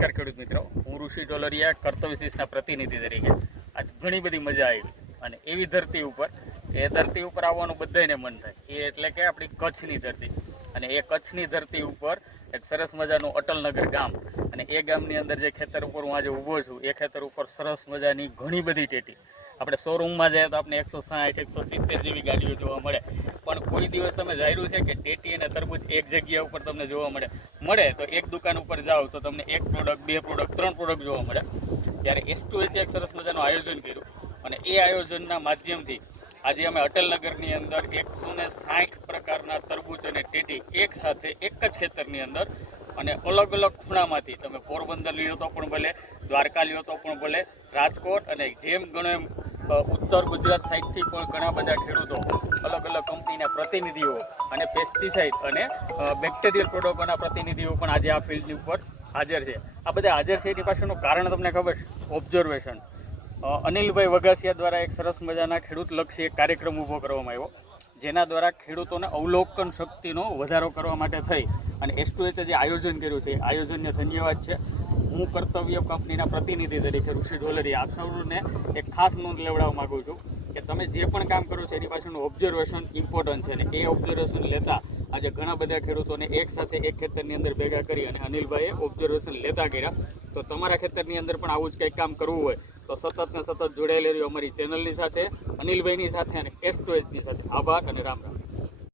નમસ્કાર ખેડૂત મિત્રો. હું ઋષિ ડોલરિયા કર્તવ્ય શિષના પ્રતિનિધિ તરીકે. આજ ઘણી બધી મજા આવી અને એવી ધરતી ઉપર, એ ધરતી ઉપર આવવાનું બધાને મન થાય. એ એટલે કે આપણી કચ્છની ધરતી. અને એ કચ્છની ધરતી ઉપર એક સરસ મજાનું અટલનગર ગામ. અને એ ગામની અંદર જે ખેતર ઉપર હું આજે ઊભો છું, એ ખેતર ઉપર સરસ મજાની ઘણી બધી ટેટી. આપણે શોરૂમમાં જઈએ તો આપણે એકસો સાઠ, એકસો સિત્તેર જેવી ગાડીઓ જોવા મળે. પણ કોઈ દિવસ તમે ધાર્યું છે કે ટેટી અને તરબૂચ એક જગ્યા ઉપર તમને જોવા મળે. મળે તો એક દુકાન ઉપર જાઓ તો તમને એક પ્રોડક્ટ બે પ્રોડક્ટ ત્રણ પ્રોડક્ટ જોવા મળે. ત્યારે એસ ટુ એક સરસ મજાનું આયોજન કર્યું. અને એ આયોજનના માધ્યમથી આજે અમે અટલનગરની અંદર એકસો ને સાઠ પ્રકારના તરબૂચ અને ટેટી એક સાથે એક જ ખેતરની અંદર અને અલગ અલગ ખૂણામાંથી તમે પોરબંદર લ્યો તો પણ ભલે, દ્વારકા લ્યો તો પણ ભલે, રાજકોટ અને જેમ ગણો એમ ઉત્તર ગુજરાત સાઈડથી પણ ઘણા બધા ખેડૂતો કંપનીના પ્રતિનિધિઓ અને પેસ્ટિસાઇડ અને બેક્ટેરિયલ પ્રોડક્ટોના પ્રતિનિધિઓ પણ આજે આ ફિલ્ડની ઉપર હાજર છે. આ બધા હાજર છે એની પાછળનું કારણ તમને ખબર છે? ઓબ્ઝર્વેશન અનિલભાઈ વઘાસિયા દ્વારા એક સરસ મજાના ખેડૂતલક્ષી એક કાર્યક્રમ ઊભો કરવામાં આવ્યો. જેના દ્વારા ખેડૂતોને અવલોકન શક્તિનો વધારો કરવા માટે થઈ. અને એસ ટુ જે આયોજન કર્યું છે આયોજનને ધન્યવાદ છે. હું કર્તવ્ય કંપનીના પ્રતિનિધિ તરીકે ઋષિ ઢોલરી આપ સૌને એક ખાસ નોંધ લેવડાવવા માગું છું કે તમે જે પણ કામ કરો છો, એની પાછળનું ઓબ્ઝર્વેશન ઇમ્પોર્ટન્ટ છે. અને એ ઓબ્ઝર્વેશન લેતા આજે ઘણા બધા ખેડૂતોને એક સાથે એક ખેતરની અંદર ભેગા કરી અને અનિલભાઈએ ઓબ્ઝર્વેશન લેતા કર્યા. તો તમારા ખેતરની અંદર પણ આવું જ કંઈક કામ કરવું હોય તો સતત ને સતત જોડાયેલી રહ્યો અમારી ચેનલની સાથે, અનિલભાઈની સાથે અને એસ સાથે. આભાર અને રામ રામ.